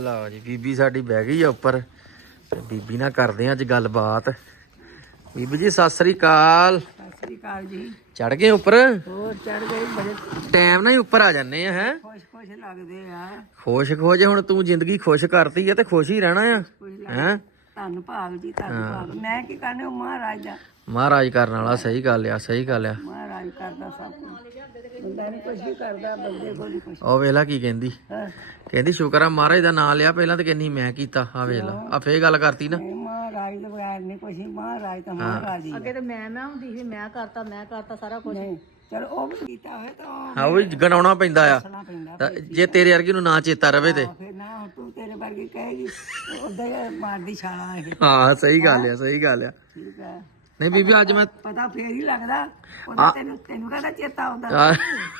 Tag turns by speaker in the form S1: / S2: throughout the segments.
S1: ਲਓ ਜੀ ਬੀਬੀ ਸਾਡੀ ਬਹਿ ਗਈ ਆ ਉੱਪਰ ਤੇ ਬੀਬੀ ਨਾਲ ਕਰਦੇ ਆ ਅੱਜ ਗੱਲਬਾਤ। ਬੀਬੀ ਜੀ ਸਤਿ ਸ੍ਰੀ ਅਕਾਲ।
S2: ਸਤਿ ਸ੍ਰੀ ਅਕਾਲ ਜੀ।
S1: ਚੜ ਗਏ ਉੱਪਰ?
S2: ਹੋਰ ਚੜ ਗਏ, ਬੜੇ
S1: ਟਾਈਮ ਨਾਲ ਹੀ ਉੱਪਰ ਆ ਜਾਂਦੇ ਆ। ਹੈ
S2: ਖੁਸ਼ ਲੱਗਦੇ ਆ।
S1: ਖੁਸ਼ ਹੁਣ ਤੂੰ ਜ਼ਿੰਦਗੀ ਖੁਸ਼ ਕਰਤੀ ਆ ਤੇ ਖੁਸ਼ ਹੀ ਰਹਿਣਾ ਆ। ਹੈ
S2: ਧੰਨ ਭਾਗ ਜੀ, ਧੰਨ ਭਾਗ। ਮੈਂ ਕੀ ਕਰਨੇ, ਉਹ ਮਹਾਰਾਜ ਦਾ।
S1: ਮਹਾਰਾਜ ਕਰਨ ਵਾਲਾ। ਸਹੀ ਗੱਲ ਆ, ਸਹੀ ਗੱਲ ਆ।
S2: ਮਹਾਰਾਜ ਕਰਦਾ ਸਭ ਕੁਝ, ਬੰਦਾ ਨਹੀਂ ਕੁਛ ਵੀ ਕਰਦਾ, ਬੰਦੇ ਕੋਲ ਨਹੀਂ ਕੁਛ।
S1: ਉਹ ਵੇਲਾ ਕੀ ਕਹਿੰਦੀ, ਕਹਿੰਦੀ ਸ਼ੁਕਰ ਆ ਮਹਾਰਾਜ ਦਾ ਨਾਂ ਲਿਆ ਪਹਿਲਾਂ ਤੇ ਕਹਿੰਦੀ ਮੈਂ ਕੀਤਾ। ਆ ਵੇਲਾ ਆ ਫੇਰ ਗੱਲ ਕਰਤੀ ਨਾ।
S2: ਮਹਾਰਾਜ ਦੇ ਬਗੈਰ ਨਹੀਂ ਕੁਛ, ਮਹਾਰਾਜ ਤਾਂ ਮਹਾਰਾਜ ਹੀ।
S3: ਅੱਗੇ ਤੇ ਮੈਂ ਹੁੰਦੀ ਸੀ, ਮੈਂ ਕਰਤਾ ਸਾਰਾ ਕੁਝ।
S2: ਚਲੋ ਉਹ ਵੀ ਕੀਤਾ ਹੋਇਆ ਤਾਂ
S1: ਹਾਂ ਉਹ ਵੀ ਗਣਾਉਣਾ ਪੈਂਦਾ ਆ।
S2: ਪੈਂਦਾ।
S1: ਜੇ ਤੇਰੇ ਵਰਗੀ ਨੂੰ ਨਾ ਚੇਤਾ ਰਵੇ ਤੇ
S2: ਫਿਰ ਨਾ ਤੂੰ ਤੇਰੇ ਵਰਗੀ ਕਹੇਗੀ ਉਦਾਂ ਮਾਰਦੀ ਛਾਲਾ ਇਹ।
S1: ਹਾਂ ਸਹੀ ਗੱਲ ਆ, ਸਹੀ ਗੱਲ ਆ।
S2: ਠੀਕ ਹੈ।
S1: ਨਹੀਂ ਬੀਬੀ ਅੱਜ ਮੈਂ
S2: ਪਤਾ ਫੇਰ ਹੀ ਲੱਗਦਾ ਉਹਦਾ। ਤੈਨੂੰ ਕਹਦਾ ਚੇਤਾ ਆਉਂਦਾ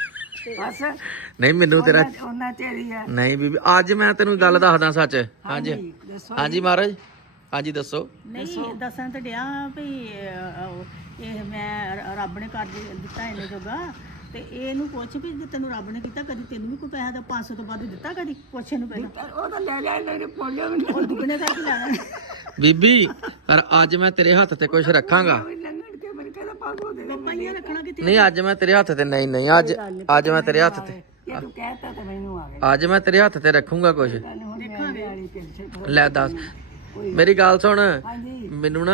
S2: ਬਸ।
S1: ਨਹੀਂ ਮੈਨੂੰ ਤੇਰਾ
S2: ਉਹਨਾਂ ਤੇਰੀ ਹੈ।
S1: ਨਹੀਂ ਬੀਬੀ ਅੱਜ ਮੈਂ ਤੈਨੂੰ ਗੱਲ ਦੱਸਦਾ ਸੱਚ। ਹਾਂਜੀ
S2: ਦੱਸੋ।
S1: ਹਾਂਜੀ ਮਹਾਰਾਜ, ਹਾਂਜੀ ਦੱਸੋ।
S3: ਨਹੀਂ ਦੱਸਣ ਤੇ ਡਿਆ ਵੀ ਇਹ ਮੈਂ ਰੱਬ ਨੇ ਕਰ ਦਿੱਤਾ ਇਹਨੇ ਜੋਗਾ, ਤੇ ਇਹਨੂੰ ਪੁੱਛ ਵੀ ਜੇ ਤੈਨੂੰ ਰੱਬ ਨੇ ਕੀਤਾ, ਕਦੀ ਤੈਨੂੰ ਵੀ ਕੋਈ ਪੈਸਾ ਦਾ 500 ਤੋਂ ਵੱਧ ਦਿੱਤਾ ਕਦੀ? ਪੁੱਛ ਇਹਨੂੰ ਪਹਿਲਾਂ।
S2: ਉਹ ਤਾਂ ਲੈ ਲਿਆ ਇਹਨੇ ਪੋਲਿਓ ਵੀ
S3: ਉਹ ਦੁੱਗਣੇ ਕਰਕੇ ਲੈਣਾ।
S1: ਬੀਬੀ ਪਰ ਅੱਜ ਮੈਂ ਤੇਰੇ ਹੱਥ ਤੇ ਕੁਝ ਰੱਖਾਂਗਾ।
S2: ਲੰਗੜ ਕੇ ਮੇਰੇ ਕਹਿੰਦਾ ਪਾਗੋ ਦੇ
S3: ਪਾਈਆਂ ਰੱਖਣਾ ਕਿਤੇ।
S1: ਨਹੀਂ ਅੱਜ ਮੈਂ ਤੇਰੇ ਹੱਥ ਤੇ ਨਹੀਂ ਅੱਜ ਮੈਂ ਤੇਰੇ ਹੱਥ ਤੇ
S2: ਜੇ ਤੂੰ ਕਹਿਤਾ ਤਾਂ ਮੈਨੂੰ ਆ ਗਿਆ।
S1: ਅੱਜ ਮੈਂ ਤੇਰੇ ਹੱਥ ਤੇ ਰੱਖੂੰਗਾ ਕੁਝ।
S2: ਦੇਖਾਂਗੇ ਵਾਲੀ ਪਿੱਛੇ।
S1: ਲੈ ਦੱਸ ਮੇਰੀ ਗੱਲ ਸੁਣ।
S2: ਹਾਂਜੀ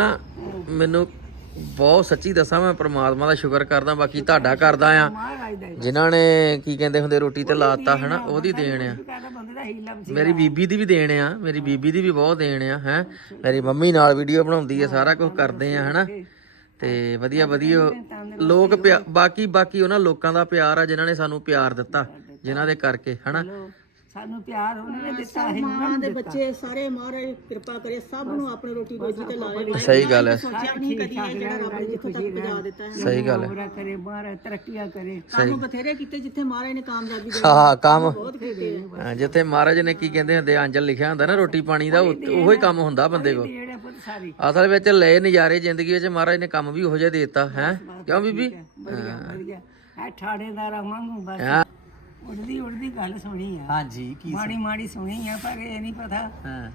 S1: ਮੈਨੂੰ ਬਹੁਤ ਸੱਚੀ ਦੱਸਾਂ, ਮੈਂ ਪ੍ਰਮਾਤਮਾ ਦਾ ਸ਼ੁਕਰ ਕਰਦਾ, ਬਾਕੀ ਤੁਹਾਡਾ ਕਰਦਾ ਆ
S2: ਮਹਾਰਾਜ ਦਾ
S1: ਜਿਨ੍ਹਾਂ ਨੇ ਕੀ ਕਹਿੰਦੇ ਹੁੰਦੇ ਰੋਟੀ ਤੇ ਲਾਤਾ ਹਨਾ, ਉਹਦੀ ਦੇਣ ਆ।
S2: ਕਹਿੰਦਾ ਬੰਦੇ ਦਾ ਹੀਲਾ ਵੀ।
S1: ਮੇਰੀ ਬੀਬੀ ਦੀ ਵੀ ਦੇਣ ਆ, ਮੇਰੀ ਬੀਬੀ ਦੀ ਵੀ ਬਹੁਤ ਦੇਣ ਆ। ਹੈ ਮੇਰੀ ਮੰਮੀ ਨਾਲ ਵੀਡੀਓ ਬਣਾਉਂਦੀ ਆ, ਸਾਰਾ ਕੁਝ ਕਰਦੇ ਆ ਹਨਾ। ਤੇ ਵਧੀਆ ਲੋਕ ਬਾਕੀ ਉਹਨਾਂ ਲੋਕਾਂ ਦਾ ਪਿਆਰ ਆ ਜਿਨ੍ਹਾਂ ਨੇ ਸਾਨੂੰ ਪਿਆਰ ਦਿੱਤਾ, ਜਿਨ੍ਹਾਂ ਦੇ ਕਰਕੇ ਹਨਾ।
S2: ਸਾਨੂੰ ਪਿਆਰ ਉਹਨੇ ਨੇ ਦਿੱਤਾ ਹੈ।
S3: ਮਾਂ ਦੇ ਬੱਚੇ ਸਾਰੇ ਮਹਾਰਾਜ ਕਿਰਪਾ ਕਰੇ, ਸਭ ਨੂੰ ਆਪਣੀ ਰੋਟੀ ਰੋਜੀ ਤੇ ਲਾਏ।
S1: ਸਹੀ ਗੱਲ ਹੈ।
S3: ਸੋਚਿਆ ਨਹੀਂ ਕਦੀ ਇਹ ਜਿਹੜਾ ਰੱਬ ਨੇ ਜਿੱਥੋਂ ਤੱਕ ਪਹੁੰਚਾ ਦਿੱਤਾ ਹੈ।
S1: ਸਹੀ ਗੱਲ ਹੈ।
S2: ਪੂਰਾ ਕਰੇ, ਮਹਾਰਾਜ ਤਰੱਕੀਆਂ ਕਰੇ।
S3: ਕੰਮ ਬਥੇਰੇ ਕੀਤੇ ਜਿੱਥੇ ਮਹਾਰਾਜ ਨੇ ਕਾਮਯਾਬੀ ਦਿੱਤੀ।
S1: ਹਾਂ ਕੰਮ
S3: ਬਹੁਤ ਕੀਤੇ ਆ।
S1: ਜਿੱਥੇ ਮਹਾਰਾਜ ਨੇ ਕੀ ਕਹਿੰਦੇ ਹੁੰਦੇ ਅੰਜਲ ਲਿਖਿਆ ਹੁੰਦਾ ਨਾ ਰੋਟੀ ਪਾਣੀ ਦਾ, ਉਹੋ ਹੀ ਕੰਮ ਹੁੰਦਾ ਬੰਦੇ ਕੋਲ।
S2: ਜਿਹੜੇ ਪੁੱਤ ਸਾਰੀ
S1: ਅਸਲ ਵਿੱਚ ਲਏ ਨਜ਼ਾਰੇ ਜ਼ਿੰਦਗੀ ਵਿੱਚ ਮਹਾਰਾਜ ਨੇ ਕੰਮ ਵੀ ਉਹੋ ਜਿਹਾ ਦੇ ਦਿੱਤਾ ਹੈ। ਕਿਉਂ ਬੀਬੀ?
S2: ਵਧੀਆ ਹੈ। ਠਾੜੇਦਾਰ ਵਾਂਗੂ ਬਸ ਉੜਦੀ ਗੱਲ ਸੁਣੀ ਆ।
S1: ਹਾਂਜੀ ਕੀ
S2: ਮਾੜੀ ਸੁਣੀ ਆ, ਪਰ ਇਹ ਨਹੀਂ ਪਤਾ
S1: ਹਾਂ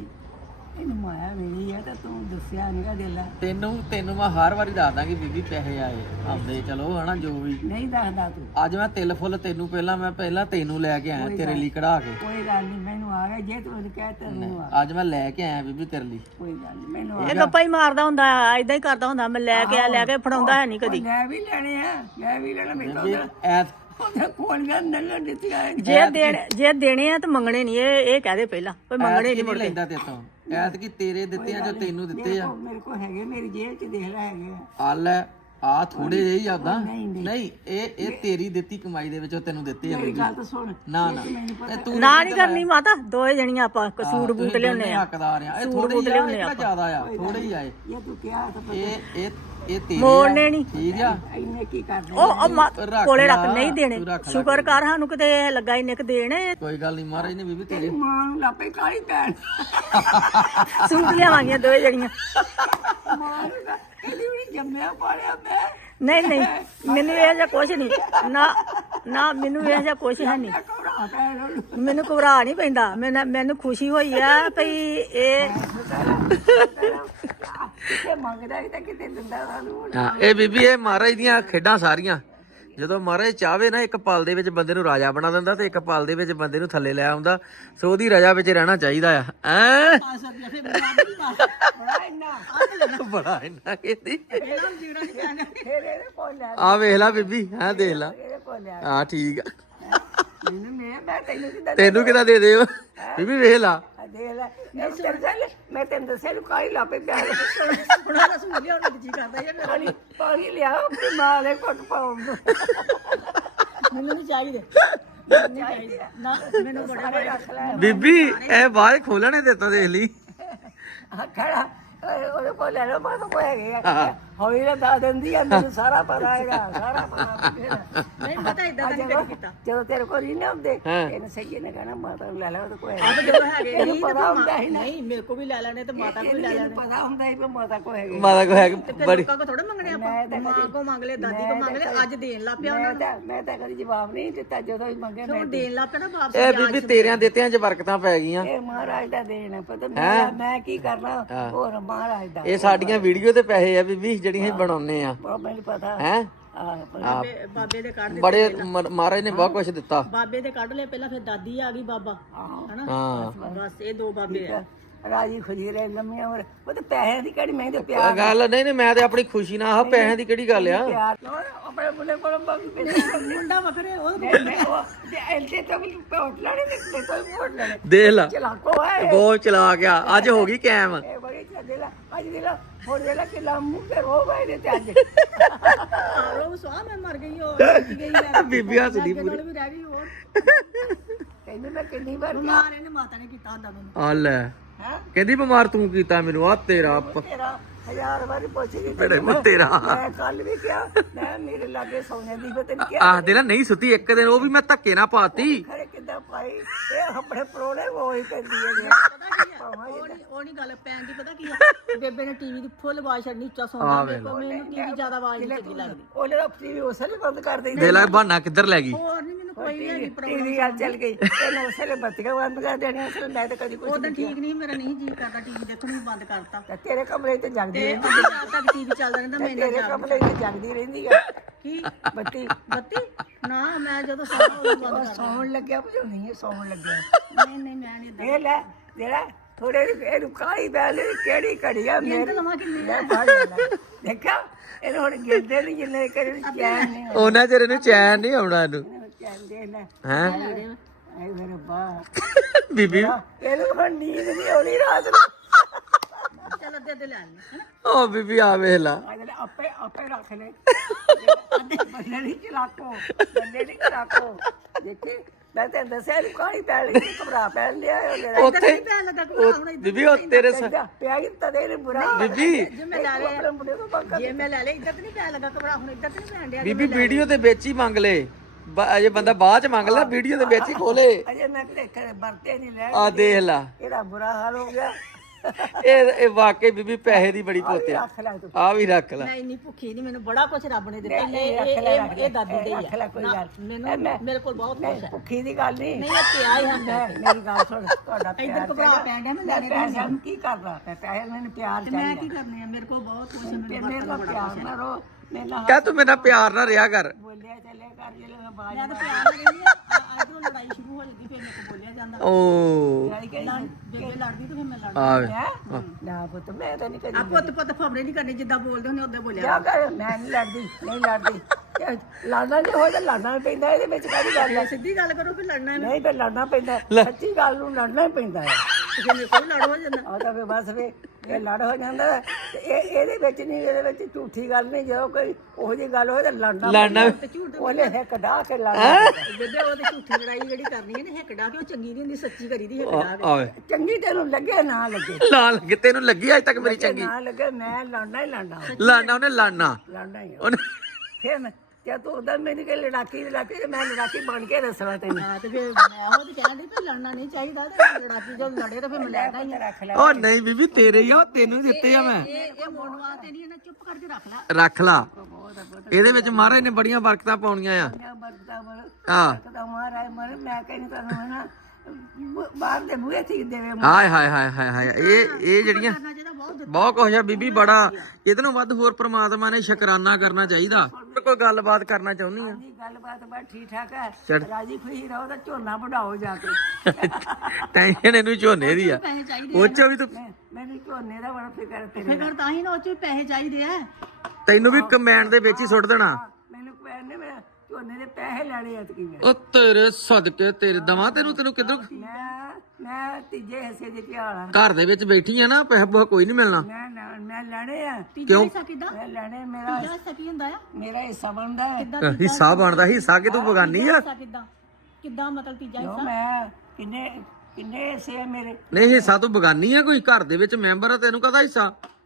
S2: ਇਹਨੂੰ ਮਾਇਆ ਮਿਲੀ ਆ ਤਾਂ ਤੂੰ ਦੱਸਿਆ ਨੀਗਾ ਦਿਲਾ।
S1: ਤੈਨੂੰ ਮੈਂ ਹਰ ਵਾਰੀ ਦੱਸਦਾ ਕਿ ਬੀਬੀ ਪੈਸੇ ਆਏ ਆਉਂਦੇ ਚਲੋ ਹਨਾ ਜੋ ਵੀ।
S2: ਨਹੀਂ ਦੱਸਦਾ ਤੂੰ।
S1: ਅੱਜ ਮੈਂ ਤਿਲ ਫੁੱਲ ਤੈਨੂੰ ਮੈਂ ਪਹਿਲਾਂ ਤੈਨੂੰ ਲੈ ਕੇ ਆਇਆ ਤੇਰੇ ਲਈ ਕਢਾ ਕੇ।
S2: ਕੋਈ ਗੱਲ ਨਹੀਂ, ਮੈਨੂੰ ਆ ਗਿਆ ਜੇ ਤੂੰ ਕਹਿ ਤੈਨੂੰ ਆ।
S1: ਅੱਜ ਮੈਂ ਲੈ ਕੇ ਆਇਆ ਬੀਬੀ ਤੇਰੇ ਲਈ।
S2: ਕੋਈ ਗੱਲ ਨਹੀਂ, ਮੈਨੂੰ
S3: ਇਹ ਗੱਪਾ ਹੀ ਮਾਰਦਾ ਹੁੰਦਾ, ਏਦਾਂ ਹੀ ਕਰਦਾ ਹੁੰਦਾ। ਮੈਂ ਲੈ ਕੇ ਫੜਾਉਂਦਾ ਹੈ ਨਹੀਂ ਕਦੀ।
S2: ਲੈ ਵੀ ਲੈਣੇ ਆ, ਲੈ ਵੀ ਲੈਣਾ। ਮੈਨੂੰ ਉਹਦੇ ਕੋਲ ਗੱਲ ਨੱਲ ਦਿੱਤੀਆਂ।
S3: ਜੇ ਦੇਣੇ ਆ ਤਾਂ ਮੰਗਣੇ ਨਹੀਂ। ਇਹ ਕਹਦੇ ਪਹਿਲਾਂ ਕੋਈ ਮੰਗਣੇ ਨਹੀਂ।
S1: ਮੁੜ ਲੈਂਦਾ ਤੇ ਤੋਂ ਐਤਕੀ ਤੇਰੇ ਦਿੱਤੇ ਆ ਜੋ ਤੈਨੂੰ ਦਿੱਤੇ ਆ।
S2: ਮੇਰੇ ਕੋਲ ਹੈਗੇ, ਮੇਰੀ ਜੇਬ 'ਚ ਦੇਖ ਲੈ ਹੈਗੇ ਆ।
S1: ਆ ਲੈ ਆ ਥੋੜੇ ਜਿਹੇ ਹੀ ਆਦਾ। ਨਹੀਂ ਇਹ ਤੇਰੀ ਦਿੱਤੀ ਕਮਾਈ ਦੇ ਵਿੱਚੋਂ ਤੈਨੂੰ ਦਿੱਤੇ ਆ ਬੀਬੀ।
S2: ਗੱਲ ਤਾਂ ਸੁਣ।
S1: ਨਾ ਤੂੰ
S3: ਨਾ ਨਹੀਂ ਕਰਨੀ ਮਾਤਾ, ਦੋਏ ਜਣੀਆਂ ਆਪਾਂ ਸੂਟ ਬੂਟ ਲਿਆਉਣੇ ਆ।
S1: ਹੱਕਦਾਰ ਆ। ਇਹ ਥੋੜੇ ਜਿਹੇ ਆ, ਜ਼ਿਆਦਾ ਆ, ਥੋੜੇ ਹੀ ਆਏ।
S2: ਇਹ ਤੂੰ ਕਿਹਾ ਤਾਂ
S1: ਇਹ ਤੇਰੇ
S3: ਮੋੜਨੇ ਨਹੀਂ।
S1: ਠੀਕ ਆ।
S2: ਇਹਨੇ ਕੀ ਕਰਦੇ
S3: ਉਹ ਕੋਲੇ ਰੱਖ, ਨਹੀਂ ਦੇਣੇ। ਸ਼ੁਕਰ ਕਰ ਸਾਨੂੰ ਕਿਤੇ ਲੱਗਾ ਇੰਨੇ ਕ ਦੇਣ।
S1: ਕੋਈ ਗੱਲ ਨਹੀਂ ਮਹਾਰਾਜ ਨੇ ਬੀਬੀ ਤੇਰੇ
S2: ਮਾਂ ਨੂੰ ਲਾਪੇ ਕਾਲੀ ਪੈਣ।
S3: ਸੂਟ ਲਿਆਵਾਂਗੀਆਂ ਦੋਏ ਜਣੀਆਂ।
S2: ਮਾਂ ਨੂੰ ਤਾਂ ਇਹਦੀ ਵੀ ਜੰਮਿਆ ਪਾਲਿਆ ਮੈਂ।
S3: ਨਹੀਂ ਮੈਨੂੰ ਇਹ ਜਿਹਾ ਕੁਛ ਨਹੀਂ। ਨਾ ਮੈਨੂੰ ਇਹ ਜਿਹਾ ਕੁਛ ਹੈ ਨਹੀਂ।
S2: ਘਬਰਾ ਪੈ
S3: ਮੈਨੂੰ ਘਬਰਾ ਨਹੀਂ ਪੈਂਦਾ। ਮੈਨੂੰ ਖੁਸ਼ੀ ਹੋਈ ਆ ਭਈ ਇਹ
S2: ਕਿਤੇ ਮੰਗਦਾ ਸੀ ਤਾਂ ਕਿਤੇ ਦਿੰਦਾ ਸਾਨੂੰ।
S1: ਹਾਂ ਇਹ ਬੀਬੀ ਇਹ ਮਹਾਰਾਜ ਦੀਆਂ ਖੇਡਾਂ ਸਾਰੀਆਂ। ਜਦੋਂ ਮਹਾਰਾਜ ਚਾਹਵੇ ਨਾ ਇੱਕ ਪਲ ਦੇ ਵਿੱਚ ਬੰਦੇ ਨੂੰ ਰਾਜਾ ਬਣਾ ਦਿੰਦਾ ਤੇ ਇੱਕ ਪਲ ਦੇ ਵਿੱਚ ਬੰਦੇ ਨੂੰ ਥੱਲੇ ਲੈ ਆਉਂਦਾ। ਸੋ ਉਹਦੀ ਰਜਾ ਵਿੱਚ ਰਹਿਣਾ ਚਾਹੀਦਾ ਆ। ਬੜਾ ਇੰਨਾ ਕਹਿੰਦੀ
S2: ਫਿਰ ਇਹਦੇ ਕੋਲ ਲੈ
S1: ਆ ਵੇਖ ਲੈ ਬੀਬੀ। ਹਾਂ ਦੇਖ ਲੈ।
S2: ਇਹਦੇ ਕੋਲ ਲੈ
S1: ਹਾਂ ਠੀਕ ਆ।
S2: ਮੈਨੂੰ ਮੈਂ ਤੈਨੂੰ ਕਿਦਾਂ
S1: ਤੈਨੂੰ ਕਿਦਾਂ ਦੇ ਦੇ ਬੀਬੀ ਵੇਖ ਲਾ।
S2: ਦੇਖ ਲੈ ਮੈਂ ਤੈਨੂੰ ਦੱਸਿਆ ਨੂੰ ਕਾਲੀ ਲਾਪੇ ਪਿਆ। ਪਾਣੀ ਲਿਆ ਆਪਣੀ ਮਾਂ ਦੇ ਘੁੱਟ ਪਾਉਂ।
S3: ਮੈਨੂੰ ਨਹੀਂ ਚਾਹੀਦੇ। ਨਾ ਮੈਨੂੰ ਬੜਾ
S2: ਰੱਖ ਲੈ
S1: ਬੀਬੀ ਇਹ ਬਾਹਰ ਖੋਲਣੇ ਦਿੱਤਾ ਦੇਖ ਲਈ।
S2: ਖੜਾ ਉਹਦੇ ਕੋਲ ਲੈ ਲਓ। ਮਾਂ ਤੋਂ ਕੋਈ ਹੈਗੇ ਆ। ਹੋਈ ਨਾ ਦੱਸ ਦਿੰਦੀ ਆ ਮੈਨੂੰ ਸਾਰਾ ਪਤਾ ਹੈਗਾ ਸਾਰਾ ਪਤਾ
S3: ਨਹੀਂ ਪਤਾ ਇਦਾਂ ਦਾ ਨਹੀਂ ਕੀਤਾ
S2: ਜਦੋਂ ਤੇਰੇ ਕੋਲ ਨਹੀਂ ਨਾ ਹੁੰਦੇ ਇਹਨੇ ਸਹੀ ਨੇ ਕਹਿਣਾ ਮਾਤਾ ਨੂੰ ਲੈ ਲੈ ਉਹਦੇ ਕੋਲ
S3: ਆਪ ਜਦੋਂ ਹੈਗੇ
S2: ਇਹਨੂੰ ਪਤਾ ਹੁੰਦਾ ਸੀ ਨਾ
S3: ਨਹੀਂ ਮੇਰੇ ਕੋ ਵੀ ਲੈ ਲੈਣੇ ਤੇ ਮਾਤਾ ਕੋ ਵੀ ਲੈ ਲੈਣੇ
S2: ਪਤਾ ਹੁੰਦਾ ਸੀ ਵੀ ਮਾਤਾ ਕੋਲ ਹੈਗੇ
S1: ਮਾਤਾ ਕੋ ਹੈ ਬੜੀ
S3: ਲੋਕਾਂ ਕੋ ਥੋੜਾ ਮੰਗਣੇ ਆਪਾਂ ਮਾਂ ਕੋ ਮੰਗ ਲੈ ਦਾਦੀ ਕੋ ਮੰਗ ਲੈ ਅੱਜ ਦੇਣ ਲੱਗ ਪਿਆ
S2: ਮੈਂ ਤਾਂ ਕਦੀ ਜਵਾਬ ਨਹੀਂ ਦਿੱਤਾ ਜਦੋਂ ਹੀ ਮੰਗੇ ਮੈਂ
S3: ਦੇਣ ਲੱਗ ਪਿਆ ਨਾ ਵਾਪਸ
S1: ਇਹ ਬੀਬੀ ਤੇਰਿਆਂ ਦਿੱਤਿਆਂ 'ਚ ਬਰਕਤਾਂ ਪੈ ਗਈਆਂ
S2: ਇਹ ਮਹਾਰਾਜ ਦਾ ਦੇਣ ਹੈ ਪਤਾ ਮੈਂ ਕੀ ਕਰਨਾ ਹੋਰ ਮਹਾਰਾਜ ਦਾ
S1: ਇਹ ਸਾਡੀਆਂ ਵੀਡੀਓ ਤੇ ਪੈਸੇ ਆ ਬੀਬੀ ਜਿਹੜੀਆਂ ਅਸੀਂ ਬਣਾਉਨੇ ਆ
S2: ਮੈਨੂੰ ਪਤਾ
S1: ਹੈ
S3: ਬਾਬੇ ਦੇ ਕੱਢ
S1: ਬੜੇ ਮਹਾਰਾਜ ਨੇ ਬਹੁਤ ਕੁਝ ਦਿੱਤਾ
S3: ਬਾਬੇ ਦੇ ਕੱਢ ਲਏ ਪਹਿਲਾਂ ਫਿਰ ਦਾਦੀ ਆ ਗਈ ਬਾਬਾ ਹਨਾ
S1: ਹਾਂ
S3: ਬਸ ਇਹ ਦੋ ਬਾਬੇ ਆ
S2: ਰਾਜੀ ਖੁਸ਼ੀ ਰਹੇ ਲੰਮੀਆਂ ਉਮਰ ਉਹ ਤੇ ਪੈਸਿਆਂ ਦੀ ਕਿਹੜੀ ਮੈਂ ਤੇ ਪਿਆਰ
S1: ਗੱਲ ਨਹੀਂ ਮੈਂ ਤੇ ਆਪਣੀ ਖੁਸ਼ੀ ਨਾਲ ਆਹ ਪੈਸਿਆਂ ਦੀ ਕਿਹੜੀ ਗੱਲ ਆ
S2: ਪਿਆਰ ਆਪਣੇ ਮੁੰਡੇ ਕੋਲ
S3: ਮੁੰਡਾ ਵਖਰੇ ਉਹ
S2: ਐਲਤੇ ਤਾਂ ਵੀ ਪੋਟ ਲੈਣੇ ਤੇ ਕੋਈ ਪੋਟ ਲੈਣੇ
S1: ਦੇਖ ਲਾ
S2: ਚਲਾਕੋ ਹੈ
S1: ਬਹੁਤ ਚਲਾ ਗਿਆ ਅੱਜ ਹੋ ਗਈ ਕੈਮ
S2: ਇਹ ਬੜੀ ਚੱਦੇ ਲਾ ਅੱਜ ਦੇ ਲਾ ਹੋਰ ਦੇ ਲਾ ਕਿ ਮੂੰਹ ਤੇ ਰੋ ਗਏ ਤੇ ਅੱਜ
S3: ਉਹ ਸਵਾਹ ਮੈਂ ਮਰ ਗਈ ਉਹ ਗਈ ਮੈਂ
S1: ਬੀਬੀ ਹੱਸਦੀ ਪੂਰੀ
S3: ਵੀ ਰਹਿ ਗਈ ਉਹ
S2: ਕਹਿੰਦੀ ਮੈਂ ਕਿੰਨੀ ਵਾਰ
S3: ਬਿਮਾਰ ਇਹਨੇ ਮਾਤਾ ਨੇ ਕੀਤਾ ਹੁੰਦਾ ਮੈਨੂੰ
S1: ਆ ਲੈ
S2: ਹੈ
S1: ਕਹਿੰਦੀ ਬਿਮਾਰ ਤੂੰ ਕੀਤਾ ਮੈਨੂੰ ਆ ਤੇਰਾ
S2: ਤੇਰਾ 1000 ਵਾਰੀ ਪੁੱਛ ਗਈ
S1: ਬੜੇ ਤੇਰਾ
S2: ਮੈਂ ਕੱਲ ਵੀ ਕਿਹਾ ਮੈਂ ਮੇਰੇ ਲਾਗੇ ਸੌਣੇ ਦੀ ਵੀ ਤੈਨੂੰ ਕਿਹਾ
S1: ਆਖਦੇ ਨਾ ਨਹੀਂ ਸੁੱਤੀ ਇੱਕ ਦਿਨ ਉਹ ਵੀ ਮੈਂ ਧੱਕੇ ਨਾ ਪਾਤੀ
S2: ਖਰੇ ਕਿੱਦਾਂ ਪਾਈ ਇਹ ਆਪਣੇ ਪਰੋਣੇ ਉਹ ਹੀ ਕਹਿੰਦੀ ਹੈ
S3: ਪਤਾ ਕੀ ਆ ਉਹ ਨਹੀਂ ਗੱਲ ਪੈਣ ਦੀ ਪਤਾ ਕੀ ਆ ਬੇਬੇ ਨੇ ਟੀਵੀ ਦੀ ਫੁੱਲ ਆਵਾਜ਼ ਛੱਡਣੀ ਉੱਚਾ ਸੌਂਦਾ ਮੈਨੂੰ ਟੀਵੀ ਜ਼ਿਆਦਾ ਆਵਾਜ਼ ਨਹੀਂ ਚੰਗੀ ਲੱਗਦੀ
S2: ਉਹਨੇ ਤਾਂ ਟੀਵੀ ਉਸੇ ਬੰਦ ਕਰ ਦੇਈ
S1: ਦੇ ਲੈ ਬਹਾਨਾ ਕਿੱਧਰ ਲੈ ਗਈ
S3: ਹੋਰ ਨਹੀਂ ਮੈਨੂੰ ਕੋਈ ਵੀ
S2: ਟੀਵੀ ਆ ਚੱਲ ਗਈ ਇਹਨੇ ਉਸੇ ਬੱਤੀਆਂ ਬੰਦ ਕਰ ਦੇਣੀਆਂ ਉਸੇ ਮੈਂ ਤਾਂ ਕਦੀ ਕੁਝ
S3: ਉਦੋਂ ਠੀਕ ਨਹੀਂ ਮੇਰਾ ਨਹੀਂ ਜੀ ਕਰਦਾ ਟੀਵੀ ਦੇਖਣ ਨੂੰ ਬੰਦ ਕਰਤਾ
S2: ਤੇਰੇ ਕਮਰੇ ਤੇ ਜਗਦੀ
S3: ਤੇ
S2: ਰਹਿੰਦੀ
S3: ਅੱਧੀ ਰਾਤ ਤੱਕ ਟੀਵੀ ਚੱਲਦਾ ਰਹਿੰਦਾ ਮੈਂ
S2: ਤੇਰੇ ਕਮਰੇ ਤੇ ਜਗਦੀ ਰਹਿੰਦੀ ਆ
S3: ਕੀ
S2: ਬੱਤੀ
S3: ਬੱਤੀ ਨਾ ਮੈਂ ਜਦੋਂ ਸੌਣਾ ਉਦੋਂ ਬੰਦ ਕਰ
S2: ਸੌਣ ਲੱਗਿਆ ਭਜਾਉਣੀ ਹੈ ਸੌਣ ਲੱਗਿਆ
S3: ਨਹੀਂ ਨਹੀਂ ਮੈਂ ਨਹੀਂ ਏਦਾਂ
S2: ਇਹ ਲੈ ਜਿਹੜਾ ਥੋੜੇ ਇਹਨੂੰ ਕਾਲੀ ਬੈਲ ਕਿਹੜੀ ਘੜੀ ਆ ਮੇਰੇ
S3: ਨਵਾਂ ਕਿੰਨੇ
S2: ਲੈ ਫੜ ਲੈ ਦੇਖਿਆ ਇਹਨੂੰ ਹੁਣ ਗਿਰਦੇ ਨਹੀਂ ਜਿੰਨੇ ਕਰੇ ਚੈਨ ਨਹੀਂ
S1: ਉਹਨਾਂ ਚਿਰ ਇਹਨੂੰ ਚੈਨ ਨਹੀਂ ਆਉਣਾ ਇਹਨੂੰ
S2: ਚੈਨ ਦੇ ਲੈ
S1: ਹੈ
S2: ਆਏ ਮੇਰੇ ਬਾ
S1: ਬੀਬੀ
S2: ਇਹਨੂੰ ਹੁਣ ਨੀਂਦ ਨਹੀਂ ਆਉਣੀ ਰਾਤ ਨੂੰ
S3: ਚੱਲ ਅੱਧੇ ਅੱਧੇ ਲੈ ਆਈ
S1: ਓ ਬੀਬੀ ਆ ਵੇਖ ਲਾ
S2: ਆਪੇ ਆਪੇ ਰੱਖ ਲੈ ਬੰਦੇ ਨਹੀਂ ਚਲਾਕੋ ਬੰਦੇ ਨਹੀਂ ਚਲਾਕੋ ਦੇਖੀ ਮੈਂ ਤੇ ਦੱਸਿਆ ਨਹੀਂ ਕੋਈ ਪੈਣ ਲਈ ਘਬਰਾ ਪੈਣ ਲਿਆ
S1: ਉੱਥੇ
S3: ਪੈਣ ਲੱਗਾ ਕਿ ਹੁਣ
S1: ਬੀਬੀ ਉਹ ਤੇਰੇ
S2: ਪਿਆ ਕਿ ਤਦੇ ਨੇ ਬੁਰਾ
S1: ਬੀਬੀ
S3: ਜੇ ਮੈਂ ਲੈ ਲਿਆ
S2: ਆਪਣੇ ਮੁੰਡੇ ਤੋਂ ਮੰਗ
S3: ਜੇ ਮੈਂ ਲੈ ਲਿਆ ਇੱਧਰ ਤੇ ਨਹੀਂ ਪੈਣ ਲੱਗਾ ਘਬਰਾ ਹੁਣ ਇੱਧਰ ਤੇ ਨਹੀਂ ਪੈਣ ਡਿਆ
S1: ਬੀਬੀ ਵੀਡੀਓ ਤੇ ਵਿੱਚ ਹੀ ਮੰਗ ਲੈ ਅਜੇ ਬੰਦਾ ਬਾਅਦ ਚ ਮੰਗ ਲੈ ਵੀਡੀਓ ਦੇ ਵਿੱਚ ਹੀ ਖੋਲੇ
S2: ਅਜੇ ਮੈਂ ਕਿਤੇ ਵਰਤੇ ਨਹੀਂ ਲੈ
S1: ਆ ਦੇਖ ਲਾ
S2: ਇਹਦਾ ਬੁਰਾ ਹਾਲ ਹੋ ਗਿਆ
S1: ਇਹ ਵਾਕਈ ਬੀਬੀ ਪੈਸੇ ਦੀ ਬੜੀ ਪੋਤਿਆ
S2: ਰੱਖ ਲੈ ਤੂੰ
S1: ਆ ਵੀ ਰੱਖ ਲੈ
S3: ਨਹੀਂ ਨਹੀਂ ਭੁੱਖੀ ਨਹੀਂ ਮੈਨੂੰ ਬੜਾ ਕੁਝ ਰੱਬ ਨੇ ਦਿੱਤਾ ਇਹ ਦਾਦੀ ਦੇ ਹੀ ਆ
S2: ਕੋਈ ਗੱਲ
S3: ਮੈਨੂੰ ਮੇਰੇ ਕੋਲ ਬਹੁਤ ਕੁਝ ਹੈ
S2: ਭੁੱਖੀ ਦੀ ਗੱਲ ਨਹੀਂ
S3: ਨਹੀਂ ਇਹ ਪਿਆ ਹੀ ਹੁੰਦਾ
S2: ਮੇਰੀ ਗੱਲ ਸੁਣ ਤੁਹਾਡਾ
S3: ਇੱਧਰ ਘਬਰਾ ਪੈਣ ਡਿਆ ਮੈਂ ਲੈਣੇ
S2: ਪੈਸੇ ਨੂੰ ਕੀ ਕਰਦਾ ਪੈਸੇ ਮੈਨੂੰ ਪਿਆਰ
S3: ਮੈਂ
S2: ਚਾਹੀਦਾ
S3: ਕੀ ਕਰਨੇ ਆ ਮੇਰੇ ਕੋਲ ਬਹੁਤ ਕੁਝ ਹੈ
S2: ਤੇ ਮੇਰੇ ਕੋਲ ਪਿਆਰ ਨਾ ਰੋ ਮੇਰੇ ਨਾਲ
S1: ਕਹਿ ਤੂੰ ਮੇਰੇ ਨਾਲ ਪਿਆਰ ਨਾਲ ਰਿਹਾ ਕਰ
S2: ਬੋਲਿਆ ਚੱਲੇ ਕਰ ਜਿਹੜੇ ਮੈਂ ਬਾਜ
S3: ਮੈਂ ਤਾਂ ਪਿਆਰ ਨਾਲ ਰਹਿੰਦੀ ਆ ਅੱਜ ਤੋਂ ਲੜਾਈ ਸ਼ੁਰੂ ਹੋ ਜਾਂਦੀ ਫਿਰ ਮੇਰੇ ਕੋਲ ਬੋਲਿਆ ਜਾਂਦਾ
S1: ਓ
S3: ਬੇਬੇ ਲੜਦੀ ਤੇ ਫਿਰ ਮੈਂ ਲੜਦੀ
S1: ਆਵੇ
S2: ਨਾ ਪੁੱਤ ਮੈਂ ਤਾਂ ਨਹੀਂ ਕਰੀ
S3: ਆ ਪੁੱਤ ਪੁੱਤ ਫਬਰੇ ਨਹੀਂ ਕਰਨੀ ਜਿੱਦਾਂ ਬੋਲਦੇ ਹੁੰਦੇ ਉਦਾਂ ਬੋਲਿਆ
S2: ਕਿਆ ਕਰ ਮੈਂ ਨਹੀਂ ਲੜਦੀ ਨਹੀਂ ਲੜਦੀ ਲੜਨਾ ਜੇ ਹੋਏ ਤਾਂ ਲੜਨਾ ਪੈਂਦਾ ਇਹਦੇ ਵਿੱਚ ਕਾਹਦੀ ਗੱਲ ਹੈ
S3: ਸਿੱਧੀ ਗੱਲ ਕਰੋ ਫਿਰ ਲੜਨਾ
S2: ਨਹੀਂ ਤਾਂ ਲੜਨਾ ਪੈਂਦਾ ਸੱਚੀ ਗੱਲ ਨੂੰ ਲੜਨਾ ਹੀ ਪੈਂਦਾ ਹੈ
S3: ਫਿਰ ਮੇਰੇ ਕੋਲ ਲੜ ਹੋ ਜਾਂਦਾ
S2: ਉਹ ਤਾਂ ਫਿਰ ਬਸ ਵੀ ਇਹ ਲੜ ਹੋ ਜਾਂਦਾ ਤੇ ਇਹਦੇ ਵਿੱਚ ਨਹੀਂ ਇਹਦੇ ਵਿੱਚ ਝੂਠੀ ਗੱਲ ਨਹੀਂ ਜਦੋਂ ਕੋਈ ਉਹੋ ਜਿਹੀ ਗੱਲ ਹੋਏ ਤਾਂ ਲੜਨਾ
S3: ਤੇ ਝੂਠ
S2: ਉਹਨੇ ਹਿੱਕ ਡਾਹ ਕੇ ਲੜਨਾ
S3: ਬੇਬੇ ਉਹਦੇ ਝੂਠੀ ਲੜਾਈ ਜਿਹੜੀ ਕਰਨੀ ਹੈ ਨਾ ਹਿੱਕ ਡਾ ਕੇ ਉਹ ਚੰਗੀ ਨਹੀਂ ਹੁੰਦੀ ਸੱਚੀ ਕਰੀ ਦੀ ਹਿੱਕ ਡਾ ਕੇ
S1: ਆਵੇ
S2: ਚੰਗੀ ਤੈਨੂੰ ਲੱਗੇ ਨਾ ਲੱਗੇ
S1: ਲਾ ਲੱਗੇ ਤੈਨੂੰ ਲੱਗੀ ਅੱਜ ਤੱਕ ਮੇਰੀ ਚੰਗੀ
S2: ਨਾ ਲੱਗੇ ਮੈਂ ਲੜਨਾ ਹੀ ਲੜਨਾ
S1: ਲਾਣਾ ਉਹਨੇ ਲਾਣਾ
S2: ਲੜਨਾ ਹੀ ਆ।
S1: ਉਹਨੇ
S2: ਫਿਰ ਮੈਂ ਜੇ ਤੂੰ ਉਦੋਂ ਮੈਨੂੰ ਕਿ ਲੜਾਕੀ ਤੇ ਮੈਂ ਲੜਾਕੀ ਬਣ ਕੇ ਦੱਸਣਾ ਤੈਨੂੰ
S3: ਹਾਂ ਤੇ ਫਿਰ ਮੈਂ ਉਹ ਤੇ ਕਹਿੰਦੀ ਵੀ ਲੜਨਾ ਨਹੀਂ ਚਾਹੀਦਾ ਤੇ ਲੜਾਕੀ ਜਦੋਂ ਲੜੇ ਤਾਂ ਫਿਰ ਮੈਂ ਲੜਨਾ ਹੀ ਆ।
S2: ਰੱਖ ਲੈ
S1: ਉਹ ਨਹੀਂ ਬੀਬੀ ਤੇਰੇ ਹੀ ਆ ਉਹ ਤੈਨੂੰ ਹੀ ਦਿੱਤੇ ਆ ਮੈਂ
S3: ਇਹ ਮੋੜਨ ਵਾਸਤੇ ਨਹੀਂ ਇਹਨਾਂ ਚੁੱਪ ਕਰਕੇ ਰੱਖ ਲੈ
S1: ਰੱਖ ਲਾ ਇਹਦੇ ਵਿੱਚ ਮਹਾਰਾਜ ਨੇ ਬੜੀਆਂ ਬਰਕਤਾਂ ਪਾਉਣੀਆਂ ਆ
S2: ਬਰਕਤਾਂ ਮਰ
S1: ਆ
S2: ਕਦਾ ਮਾਰਾ ਮਰ ਮੈਂ ਕਹਿੰਦੀ ਤੁਹਾਨੂੰ ਹੈ ਨਾ ਬਾਹਰ ਦੇ ਬੂਹੇ ਠੀਕ ਦੇਵੇ
S1: ਹਾਏ ਹਾਏ ਹਾਏ ਹਾਏ ਹਾਏ ਇਹ ਜਿਹੜੀਆਂ
S3: ਕਰਨਾ ਚਾਹੀਦਾ ਬਹੁਤ
S1: ਬਹੁਤ ਕੁਛ ਆ ਬੀਬੀ ਬੜਾ ਇਹਦੇ ਨੂੰ ਵੱਧ ਹੋਰ ਪ੍ਰਮਾਤਮਾ ਨੇ ਸ਼ੁਕਰਾਨਾ ਕਰਨਾ ਚਾਹੀਦਾ ਕੋਈ ਗੱਲਬਾਤ ਕਰਨਾ ਚਾਹੁੰਦੀ ਆ
S2: ਦੀ ਗੱਲਬਾਤ ਬਸ ਠੀਕ ਠਾਕ ਹੈ
S1: ਚੜ੍ਹ-
S2: ਰਾਜੀ ਖੁਸ਼ੀ ਰਹੋ ਤਾਂ ਝੋਨਾ ਵਢਾਓ ਜਾ ਕੇ
S1: ਟੈਨਸ਼ਨ ਇਹਨੂੰ ਝੋਨੇ ਦੀ ਆ
S3: ਪੈਸੇ ਚਾਹੀਦੇ
S1: ਉਹ ਚੋਂ ਵੀ ਤੂੰ
S2: ਮੈਨੂੰ ਝੋਨੇ ਦਾ ਬੜਾ ਫਿਕਰ ਤੇਰੇ
S3: ਫਿਕਰ ਤਾਂ ਹੀ ਨਾ ਉਹ ਚ ਵੀ ਪੈਸੇ ਚਾਹੀਦੇ ਆ
S1: ਤੈਨੂੰ ਵੀ ਕਮੈਂਡ ਦੇ ਵਿੱਚ ਹੀ ਸੁੱਟ ਦੇਣਾ
S2: ਮੈਨੂੰ ਕਹਿੰਦੇ ਮੈਂ ਝੋਨੇ ਦੇ ਪੈਸੇ ਲੈਣੇ ਆ ਕੀ
S1: ਉਹ ਤੇਰੇ ਸਦਕੇ ਤੇਰੇ ਦਵਾ ਤੈਨੂੰ ਕਿੱਧਰੋਂ
S2: ਮੈਂ ਤੀਜੇ ਹਿੱਸੇ ਦੇ ਧਿਆਨ
S1: ਘਰ ਦੇ ਵਿੱਚ ਬੈਠੀ ਆ ਨਾ ਪੈਸਾ ਪੂਸਾ ਕੋਈ ਨਹੀਂ ਮਿਲਣਾ
S2: ਮੈਂ ਲੈਣੇ ਆ
S3: ਤੀਜਾ ਹਿੱਸਾ ਕਿੱਦਾਂ
S2: ਮੈਂ ਲੈਣੇ ਮੇਰਾ
S3: ਤੀਜਾ ਹਿੱਸਾ ਕੀ ਹੁੰਦਾ ਆ
S2: ਮੇਰਾ ਹਿੱਸਾ ਬਣਦਾ ਹੈ
S3: ਕਿੱਦਾਂ
S1: ਹਿੱਸਾ ਬਣਦਾ ਹਿੱਸਾ ਕਿ ਤੂੰ ਬਗਾਨੀ ਆ
S3: ਹਿੱਸਾ ਕਿੱਦਾਂ ਮਤਲਬ ਤੀਜਾ
S2: ਜੋ
S3: ਹਿੱਸਾ
S2: ਮੈਂ ਕਿੰਨੇ ਹਿੱਸੇ ਆ ਮੇਰੇ
S1: ਨਹੀਂ ਹਿੱਸਾ ਤੂੰ ਬਗਾਨੀ ਆ ਕੋਈ ਘਰ ਦੇ ਵਿੱਚ ਮੈਂਬਰ ਆ ਤੈਨੂੰ ਕਹਦਾ ਹਿੱਸਾ
S2: ਤਾਂ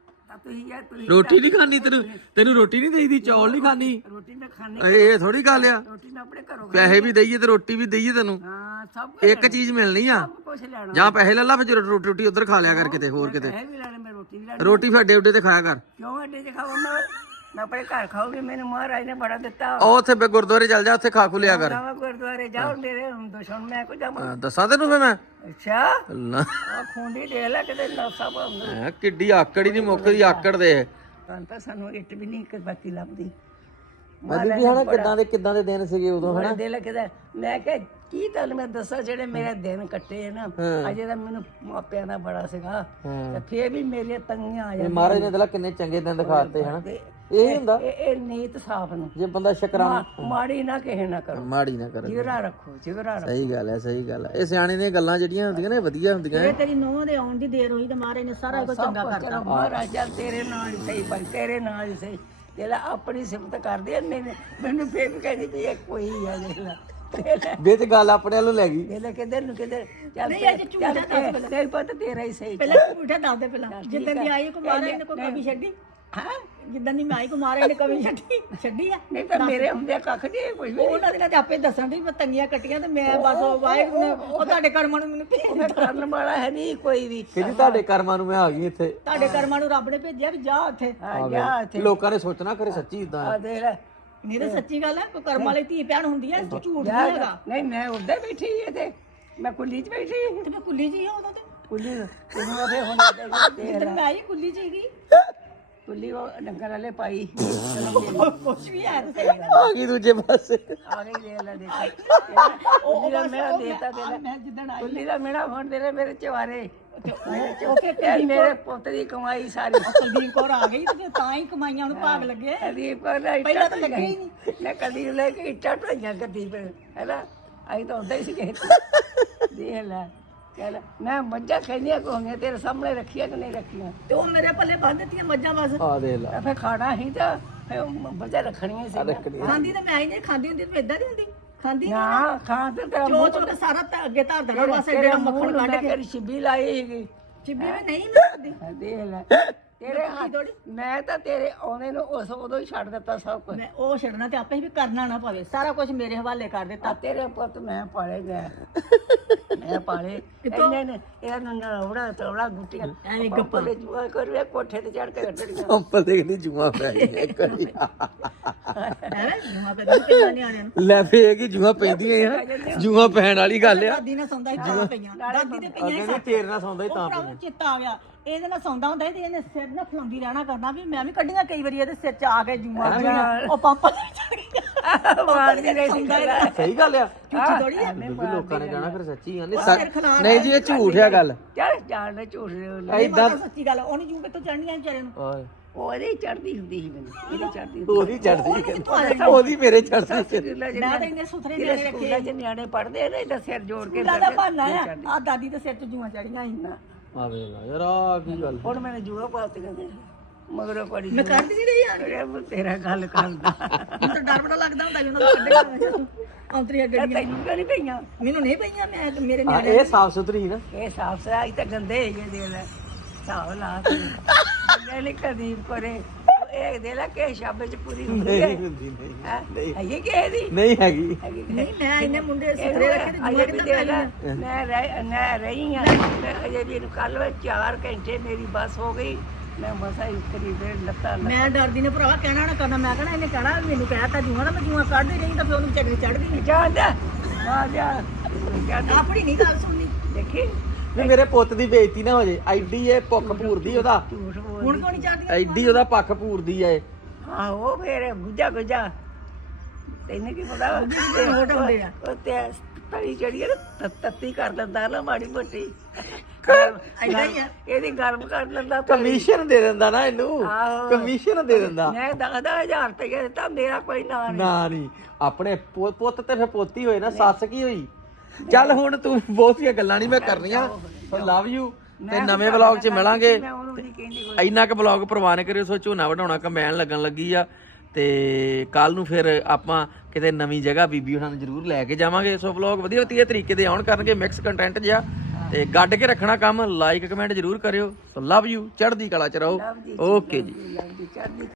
S2: ਤੁਸੀਂ
S1: ਰੋਟੀ ਨਹੀਂ ਖਾਣੀ ਤੈਨੂੰ ਰੋਟੀ ਨਹੀਂ ਦੇਈਦੀ ਚੌਲ ਨਹੀਂ ਖਾਣੀ
S2: ਰੋਟੀ ਮੈਂ ਖਾਣੀ
S1: ਇਹ ਥੋੜੀ ਗੱਲ ਆ
S2: ਰੋਟੀ ਮੈਂ ਆਪਣੇ ਘਰੋਂ
S1: ਪੈਸੇ ਵੀ ਦਈਏ ਤੇ ਰੋਟੀ ਵੀ ਦਈਏ ਤੈਨੂੰ
S2: ਹਾਂ ਸਭ
S1: ਇੱਕ ਚੀਜ਼ ਮਿਲਣੀ ਆ
S2: ਕੁਝ ਲੈਣਾ
S1: ਜਾਂ ਪੈਸੇ ਲੈ ਲਾ ਫਿਰ ਰੋਟੀ ਉਧਰ ਖਾ ਲਿਆ ਕਰ ਕਿਤੇ ਹੋਰ ਕਿਤੇ
S2: ਪੈਸੇ ਵੀ ਲੈਣੇ ਮੈਂ ਰੋਟੀ ਵੀ ਲੈਣੀ
S1: ਰੋਟੀ ਫਿਰ ਅੱਡੇ ਉੱਡੇ ਤੇ ਖਾਇਆ ਕਰ
S2: ਕਿਉਂ ਅੱਡੇ 'ਚ ਖਾਵਾਂ ਮੈਂ ਆਪਣੇ ਘਰ ਖਾਊਗੀ ਮੈਨੂੰ ਮਹਾਰਾਜ ਨੇ ਬੜਾ ਦਿੱਤਾ
S1: ਉਹ ਉੱਥੇ ਗੁਰਦੁਆਰੇ ਚੱਲ ਜਾ ਉੱਥੇ ਖਾ ਖੂ ਲਿਆ ਕਰ
S2: ਜਾਵਾਂ ਗੁਰਦੁਆਰੇ ਜਾਓ ਮੇਰੇ ਦੁਸ਼ਮਣ ਮੈਂ ਕੋ ਜਾਵਾਂ
S1: ਦੱਸਾਂ ਤੈਨੂੰ ਫੇ ਮੈਂ
S2: ਅੱਛਾ
S1: ਨਾ
S2: ਆ ਖੁੰਡੀ ਦੇ ਲੈ ਕਿਤੇ ਨਸਾ ਪਾਉਂਦਾ
S1: ਕਿੱਡੀ ਆਕੜ ਹੀ ਨਹੀਂ ਮੁੱਕਦੀ ਆਕੜ ਦੇ
S2: ਤਾਂ ਸਾਨੂੰ ਇੱਟ ਵੀ ਨਹੀਂ ਇੱਕ ਬਾਤੀ ਲੱਭਦੀ
S1: ਮਤਲਬ ਵੀ ਹਨਾ ਕਿੱਦਾਂ ਦੇ ਦਿਨ ਸੀਗੇ ਉਦੋਂ ਹਨਾ
S2: ਦੇ ਲੱਗਦਾ ਮੈਂ ਕਿਹਾ ਕੀ ਤੁਹਾਨੂੰ ਮੈਂ ਦੱਸਾਂ ਜਿਹੜੇ ਮੇਰੇ ਦਿਨ ਕੱਟੇ ਆ ਨਾ ਅਜੇ ਤਾਂ ਮੈਨੂੰ ਮਾਪਿਆਂ ਦਾ ਬੜਾ ਸੀਗਾ ਤੇ ਫੇਰ ਵੀ ਮੇਰੇ ਤੰਗੀਆਂ ਆ ਜਾਂਦੀਆਂ
S1: ਮਹਾਰਾਜ ਨੇ ਦਿਲਾ ਕਿੰਨੇ ਚੰਗੇ ਦਿਨ ਦਿਖਾਤੇ ਹਨਾ ਇਹ ਹੁੰਦਾ
S2: ਇਹ ਨੀਤ ਸਾਫ ਨੂੰ
S1: ਜੇ ਬੰਦਾ ਸ਼ੁਕਰਾਨਾ
S2: ਮਾੜੀ ਨਾ ਕਿਸੇ ਨਾ ਕਰੋ
S1: ਮਾੜੀ ਨਾ ਕਰੇ
S2: ਜਿਗਰਾ ਰੱਖੋ ਜਿਗਰਾ ਰੱਖੋ
S1: ਸਹੀ ਗੱਲ ਹੈ ਇਹ ਸਿਆਣੇ ਦੀਆਂ ਗੱਲਾਂ ਜਿਹੜੀਆਂ ਹੁੰਦੀਆਂ ਨੇ ਵਧੀਆ ਹੁੰਦੀਆਂ
S3: ਇਹ ਤੇਰੀ ਨੂੰਹ ਦੇ ਆਉਣ ਦੀ ਦੇਰ ਹੋਈ ਤੇ ਮਹਾਰਾਜ ਨੇ ਸਾਰਾ ਕੁਝ ਚੰਗਾ ਕਰਤਾ
S2: ਮਹਾਰਾਜਾ ਤੇਰੇ ਨਾਲ ਹੀ ਸਹੀ ਭਾਈ ਤੇਰੇ ਨਾਲ ਹੀ ਸਹੀ ਜਿਹੜਾ ਆਪਣੀ ਸਿਫਤ ਕਰਦੇ ਆ ਮੈਨੂੰ ਫੇਰ ਵੀ ਕਹਿੰਦੀ ਵੀ ਇਹ ਕੋਈ ਆ ਦੇਖ ਲੈ
S1: ਵਿੱਚ ਗੱਲ ਆਪਣੇ ਵੱਲੋਂ ਲੈ ਗਈ
S2: ਇਹਦੇ ਕਿਧਰ ਨੂੰ ਕਿਧਰ ਚੱਲ ਤੇਰੇ ਪਤਾ ਤੇਰਾ ਹੀ ਸਹੀ
S3: ਪਹਿਲਾਂ ਝੂਠਾ ਦੱਸ ਦੇ ਪਹਿਲਾਂ ਜਿੱਦਾਂ ਦੀ ਆਈ ਕੋ ਮਹਾਰਾਜ ਨੇ ਕੋਈ ਕਮੀ ਛੱਡੀ
S2: ਹਾਂ
S3: ਜਿੱਦਾਂ ਦੀ ਮੈਂ ਆਈ ਕੋ ਮਹਾਰਾਜ ਨੇ ਕਮੀ ਛੱਡੀ ਆ
S2: ਨਹੀਂ ਤਾਂ ਮੇਰੇ ਹੁੰਦੇ ਕੱਖ ਨਹੀਂ ਕੋਈ ਵੀ
S3: ਉਹਨਾਂ ਦੀਆਂ ਤੇ ਆਪੇ ਦੱਸਣ ਦੀ ਮੈਂ ਤੰਗੀਆਂ ਕੱਟੀਆਂ ਤੇ ਮੈਂ ਬਸ ਵਾਹਿਗੁਰੂ ਨੇ ਉਹ ਤੁਹਾਡੇ ਕਰਮਾਂ ਨੂੰ ਮੈਨੂੰ ਭੇਜ
S2: ਕਰਨ ਵਾਲਾ ਹੈ ਨਹੀਂ ਕੋਈ ਵੀ
S1: ਕਹਿੰਦੀ ਤੁਹਾਡੇ ਕਰਮਾਂ ਨੂੰ ਮੈਂ ਆ ਗਈ ਇੱਥੇ
S3: ਤੁਹਾਡੇ ਕਰਮਾਂ ਨੂੰ ਰੱਬ ਨੇ ਭੇਜਿਆ ਵੀ ਜਾ ਉੱਥੇ
S2: ਆ ਜਾ ਇੱਥੇ
S1: ਲੋਕਾਂ ਨੇ ਸੋਚਣਾ ਕਰੇ ਸੱਚੀ ਇਦਾਂ
S2: ਆ ਦੇਖ ਲੈ
S3: ਨਹੀਂ ਤਾਂ ਸੱਚੀ ਗੱਲ ਹੈ ਕੋਈ ਕਰਮ ਵਾਲੀ ਧੀ ਭੈਣ ਹੁੰਦੀ ਹੈ ਝੂਠ ਨਹੀਂ ਹੈਗਾ
S2: ਨਹੀਂ ਮੈਂ ਉੱਧਰ ਬੈਠੀ ਇਹ ਤੇ ਮੈਂ ਕੁੱਲੀ 'ਚ ਬੈਠੀ
S3: ਤੇ ਮੈਂ ਕੁੱਲੀ ਜੀ ਹਾਂ ਉਦੋਂ ਤੇ
S2: ਕੁੱਲੀ ਤੈਨੂੰ ਫੇ ਹੁਣ
S3: ਜਿੱਦਣ ਮੈਂ ਆਈ ਕੁੱਲੀ ਜੀ ਗਈ
S2: ਕੁੱਲੀ ਉਹ ਡੰਗਰ ਵਾਲੇ ਪਾਈ
S3: ਕੁਛ ਵੀ ਹੈ ਤੇ
S1: ਆ ਗਈ ਦੂਜੇ ਪਾਸੇ
S2: ਆ ਗਈ ਦੇ ਲੈ ਦੇਖ ਕੁੱਲੀ ਦਾ ਮੇਰਾ ਦੇਤਾ ਦੇ ਲੈ
S3: ਮੈਂ ਜਿੱਦਣ ਆਈ
S2: ਕੁੱਲੀ ਦਾ ਮੇਰਾ ਫੋਨ ਦੇ ਲੈ ਮੇਰੇ ਚਵਾਰੇ
S3: ਓਕੇ
S2: ਇਹ ਮੇਰੇ ਪੁੱਤ ਦੀ ਕਮਾਈ ਸਾਰੀ
S3: ਕੁਲਦੀਪ ਕੌਰ ਆ ਗਈ ਤੇ ਫਿਰ ਤਾਂ ਹੀ ਕਮਾਈਆਂ ਨੂੰ ਭਾਗ ਲੱਗੇ
S2: ਕਦੀਪ ਕੋਲ ਨਾ
S3: ਪਹਿਲਾਂ ਤਾਂ ਲੱਗੇ ਹੀ ਨਹੀਂ
S2: ਮੈਂ ਕਦੀ ਲੈ ਕੇ ਇੱਟਾਂ ਢੋਈਆਂ ਕਦੀਪ ਹੈਨਾ ਆਈ ਤਾਂ ਹੁੰਦਾ ਹੀ ਸੀ ਕਿ ਦੇਖ ਲੈ ਚੱਲ ਮੈਂ ਮੱਝਾਂ ਖੈਨੀਆਂ ਕੋਹੀਆਂ ਤੇਰੇ ਸਾਹਮਣੇ ਰੱਖੀਆਂ ਕਿ ਨਹੀਂ ਰੱਖੀਆਂ
S3: ਤੇ ਉਹ ਮੇਰੇ ਪੱਲੇ ਬੰਨ ਦਿੱਤੀਆਂ ਮੱਝਾਂ ਬਸ
S1: ਆ ਦੇ ਲੈ
S2: ਫੇ ਖਾਣਾ ਹੀ ਤਾਂ ਫੇ ਮੱਝਾਂ ਰੱਖਣੀਆਂ ਸੀ
S3: ਖਾਂਦੀ ਤਾਂ ਮੈਂ ਹੀ ਨਹੀਂ ਖਾਂਦੀ ਹੁੰਦੀ ਤੇ ਇਦਾਂ ਦੀ ਹੁੰਦੀ ਖਾਂਦੀ
S2: ਨਾ ਖਾਂ ਤੇ ਤੇਰਾ
S3: ਚੋ ਚੋ ਕੇ ਸਾਰਾ ਤਾਂ ਅੱਗੇ ਧਰ ਦੇਣਾ ਬਸ ਐਡਾ ਮੱਖਣ ਕੱਢ ਕੇ
S2: ਤੇਰੀ ਛਿੱਬੀ ਲਾਈ ਸੀਗੀ
S3: ਚਿੱਬੀ ਵੀ ਨਹੀਂ ਮੈਂ ਖਾਂਦੀ
S2: ਦੇਖ ਲੈ ਤੇਰੇ ਹੱਥ ਮੈਂ ਤਾਂ ਤੇਰੇ ਆਉਣੇ ਨੂੰ ਉਦੋਂ ਹੀ ਛੱਡ ਦਿੱਤਾ ਸਭ ਕੁਝ
S3: ਮੈਂ ਉਹ ਛੱਡਣਾ ਤੇ ਆਪੇ ਵੀ ਕਰਨਾ ਨਾ ਪਵੇ ਸਾਰਾ ਕੁਝ ਮੇਰੇ ਹਵਾਲੇ ਕਰ ਦਿੱਤਾ
S2: ਤੇਰੇ ਪੁੱਤ ਮੈਂ ਪਾਲੇ ਗਿਆ ਮੈਂ ਪਾਲੇ ਇੰਨੇ ਨੇ ਇਹਨਾਂ ਨੂੰ ਰੌੜਾ ਤੌੜਾ ਗੁੱਟੀਆਂ
S3: ਐਵੇਂ ਗੱਪਾਂ
S2: ਕੋਲੇ ਜੂਆ ਕਰਵੇ ਕੋਠੇ ਤੇ ਚੜ ਕੇ ਗੱਡੜੀਆਂ
S1: ਅੰਪਲ ਦੇ ਕਹਿੰਦੀ ਜੂਆ ਪੈ ਗਈ ਇੱਕ ਵਾਰੀ
S3: ਐਵੇਂ ਜਮਾ ਕਰ ਕੇ ਨਿਆਣਿਆਂ ਨੂੰ
S1: ਲੈ ਫੇ ਕਿ ਜੂਆ ਪੈਂਦੀਆਂ ਆ ਜੂਆ ਪੈਣ ਵਾਲੀ ਗੱਲ ਆ
S3: ਦਾਦੀ ਨੇ ਸੌਂਦਾ ਹੀ ਤਾਂ ਪਈਆਂ ਦਾਦੀ ਤੇ ਪਈਆਂ ਹੀ
S1: ਕਹਿੰਦੀ ਤੇਰੇ ਨਾਲ ਸੌਂਦਾ ਹੀ ਤਾਂ
S3: ਭਰਾਵਾ ਚਿੱਤਾ ਆ ਗਿਆ ਇਹਦੇ ਨਾਲ ਸੌਂਦਾ ਹੁੰਦਾ ਤੇ ਇਹਨੇ ਸਿਰ ਨਾਲ ਫਲਾਉਂਦੀ ਰਹਿਣਾ ਕਰਨਾ ਵੀ ਮੈਂ ਵੀ ਕੱਢੀਆਂ ਕਈ ਵਾਰੀ ਇਹਦੇ ਸਿਰ 'ਚ ਆ ਕੇ ਜੂਆਂ ਉਹ ਪਾਪਾ ਦੇ ਚੜ ਗਿਆ
S2: ਮਾਰਦੀ ਰਹੀ ਸੀ
S1: ਸਹੀ ਗੱਲ ਆ
S3: ਝੂਠੀ ਥੋੜੀ ਆ
S1: ਬੀਬੀ ਲੋਕਾਂ ਨੇ ਕਹਿਣਾ ਫਿਰ ਸੱਚੀ ਆ ਨਹੀਂ ਜੀ ਇਹ ਝੂਠ ਆ ਗੱਲ
S2: ਚੱਲ ਜਾਣ ਝੂਠ
S3: ਇਦਾਂ ਸੱਚੀ ਗੱਲ ਉਹਨੇ ਜੂ ਕਿੱਥੋਂ ਚੜਨੀਆਂ ਵਿਚਾਰੇ ਨੂੰ
S1: ਓਏ
S2: ਉਹ ਇਹਦੀ ਚੜਦੀ ਹੁੰਦੀ ਸੀ ਮੈਨੂੰ ਇਹਦੀ ਚੜਦੀ
S1: ਉਹਦੀ ਚੜਦੀ ਉਹਦੀ ਮੇਰੇ ਚੜਦੀ
S3: ਮੈਂ ਤਾਂ ਇੰਨੇ ਸੁਥਰੇ ਨਿਆਣੇ ਰੱਖੇ
S2: ਸਕੂਲਾਂ 'ਚ ਨਿਆਣੇ ਪੜ੍ਹਦੇ ਨੇ ਇਹਦਾ ਸਿਰ ਜੋੜ ਕੇ
S3: ਸਕੂਲਾਂ ਦਾ ਬਹਾਨਾ ਆ ਦਾਦੀ ਦੇ ਸਿਰ 'ਚ ਜੂਆਂ ਚੜੀਆਂ ਸੀ
S1: ਆ ਵੇ ਯਾਰ ਆ ਕੀ ਗੱਲ
S2: ਹੁਣ ਮੈਨੂੰ ਜੂਆ ਪਾਤੇ ਕਹਿੰਦੇ ਮਗਰੋਂ ਪੜੀ
S3: ਮੈਂ ਕੱਢਦੀ ਨਹੀਂ ਰਹੀ ਯਾਰ
S2: ਤੇਰਾ ਗੱਲ ਕਰਦਾ
S3: ਮੈਨੂੰ ਤਾਂ ਡਰ ਬੜਾ ਲੱਗਦਾ ਹੁੰਦਾ ਵੀ ਉਹਨਾਂ ਨੂੰ ਕੱਢੇਗਾ ਔਂਤਰੀਆਂ ਗੱਡੀਆਂ
S2: ਤੈਨੂੰ ਕਿਉਂ ਨਹੀਂ ਪਈਆਂ
S3: ਮੈਨੂੰ ਨਹੀਂ ਪਈਆਂ ਮੈਂ ਮੇਰੇ
S1: ਆ
S3: ਨਿਆਣੇ
S1: ਇਹ ਸਾਫ ਸੁਥਰੀ ਨਾ
S2: ਇਹ ਸਾਫ ਸਫਾਈ ਤਾਂ ਗੰਦੇ ਹੈਗੇ ਦੇ ਲੈ ਸਾਹ ਲਾ ਕੇ ਲੈ ਕਦੀ ਕਰੇ ਇਹ ਦੇ ਲੈ ਕੇ ਸ਼ਾਬੇ ਚ ਪੂਰੀ ਹੁੰਦੀ ਹੈ
S1: ਹੁੰਦੀ ਨਹੀਂ
S2: ਇਹ ਕਿ ਇਹਦੀ
S1: ਨਹੀਂ ਹੈਗੀ
S3: ਨਹੀਂ ਮੈਂ ਇੰਨੇ ਮੁੰਡੇ ਸੁਥਰੇ ਰੱਖੇ ਤੇ ਜੂਆਂ ਕਿੱਦਾਂ ਪੈ ਗਈਆਂ
S2: ਮੈਂ ਰਹੀ ਹਾਂ ਅਜੇ ਵੀ ਕੱਲ 4 ਘੰਟੇ ਮੇਰੀ ਬੱਸ ਹੋ ਗਈ ਮੈਂ ਬਸ ਇਤਰੀ ਦੇ ਲੱਤਾਂ
S3: ਮੈਂ ਡਰਦੀ ਨੇ ਭਰਾਵਾ ਕਹਿਣਾ ਨਾ ਕਰਨਾ ਮੈਂ ਕਹਿਣਾ ਇਹਨੇ ਕਹਿਣਾ ਮੈਨੂੰ ਕਹਿਤਾ ਜੂਆਂ ਦਾ ਮੈਂ ਜੂਆਂ ਕੱਢਦੀ ਰਹੀ ਤਾਂ ਫਿਰ ਉਹਨੂੰ ਚੱਕਰ ਚੜਦੀ ਨਹੀਂ
S2: ਜਾ ਜਾ ਆ ਜਾ
S3: ਆਪਣੀ ਨਹੀਂ ਗੱਲ ਸੁਣਨੀ
S2: ਦੇਖੀ
S1: ਵੀ ਮੇਰੇ ਪੁੱਤ ਦੀ ਬੇਇੱਜ਼ਤੀ ਨਾ ਹੋ ਜੇ ਐਡੀ ਇਹ ਭੁੱਖ ਭੂਰਦੀ ਉਹਦਾ
S2: ਝੂਠ ਬੋਲ
S3: ਹੁਣ ਕਿਉਂ ਨਹੀਂ ਚੜਦੀ
S1: ਐਡੀ ਉਹਦਾ ਪੱਖ ਭੂਰਦੀ ਆ ਇਹ
S2: ਹਾਂ ਉਹ ਫੇਰ ਗੁੱਜਾ ਗੁੱਜਾ ਤੈਨੂੰ ਕੀ ਪਤਾ
S3: ਨੋਟ ਆਉਂਦੇ ਆ
S2: ਉਹ ਤੇ ਤਲੀ ਚੜੀ ਨਾ ਤੱਤੀ ਕਰ ਦਿੰਦਾ ਨਾ ਮਾੜੀ ਮੋਟੀ
S3: ਐਦਾਂ ਹੀ ਆ
S2: ਇਹਦੀ ਗਰਮ ਕਰ ਦਿੰਦਾ
S1: ਕਮਿਸ਼ਨ ਦੇ ਦਿੰਦਾ ਨਾ ਇਹਨੂੰ
S2: ਆਹੋ।
S1: ਕਮਿਸ਼ਨ ਦੇ ਦਿੰਦਾ
S2: ਮੈਂ 10,000 ਰੁਪਏ ਦਿੱਤਾ ਮੇਰਾ ਕੋਈ ਨਾਂ ਨਹੀਂ
S1: ਨਾ ਨਹੀਂ ਆਪਣੇ ਪੁੱਤ ਤੇ ਫਿਰ ਪੋਤੀ ਹੋਏ ਨਾ ਸੱਸ ਕੀ ਹੋਈ ਚੱਲ ਹੁਣ ਤੂੰ ਬਹੁਤੀਆਂ ਗੱਲਾਂ ਨਹੀਂ ਮੈਂ ਕਰਨੀਆਂ ਲਵ ਯੂ ਤੇ ਨਵੇਂ ਵਲੌਗ 'ਚ ਮਿਲਾਂਗੇ
S2: ਮੈਂ ਉਹਨੂੰ ਨਹੀਂ ਕਹਿੰਦੀ ਕੋਈ
S1: ਇੰਨਾ ਕੁ ਵਲੌਗ ਪ੍ਰਵਾਨ ਕਰਿਓ ਸੋ ਝੋਨਾ ਵਢਾਉਣਾ ਕੰਬਾਈਨ ਲੱਗਣ ਲੱਗੀ ਆ ਤੇ ਕੱਲ ਨੂੰ ਫਿਰ ਆਪਾਂ ਕਿਤੇ ਨਵੀਂ ਜਗ੍ਹਾ ਬੀਬੀ ਉਹਨਾਂ ਨੂੰ ਜ਼ਰੂਰ ਲੈ ਕੇ ਜਾਵਾਂਗੇ ਸੋ ਵਲੌਗ ਵਧੀਆ ਤਰੀਕੇ ਦੇ ਆਉਣ ਕਰਨਗੇ ਮਿਕਸ ਕੰਟੈਂਟ ਜਿਹਾ ਤੇ ਗੱਡ ਕੇ ਰੱਖਣਾ ਕੰਮ, ਲਾਈਕ ਕਮੈਂਟ ਜ਼ਰੂਰ ਕਰਿਓ। ਸੋ ਲਵ ਯੂ, ਚੜ੍ਹਦੀ ਕਲਾ ਚ ਰਹੋ। ਓਕੇ ਜੀ।
S2: ਚੜ੍ਹਦੀ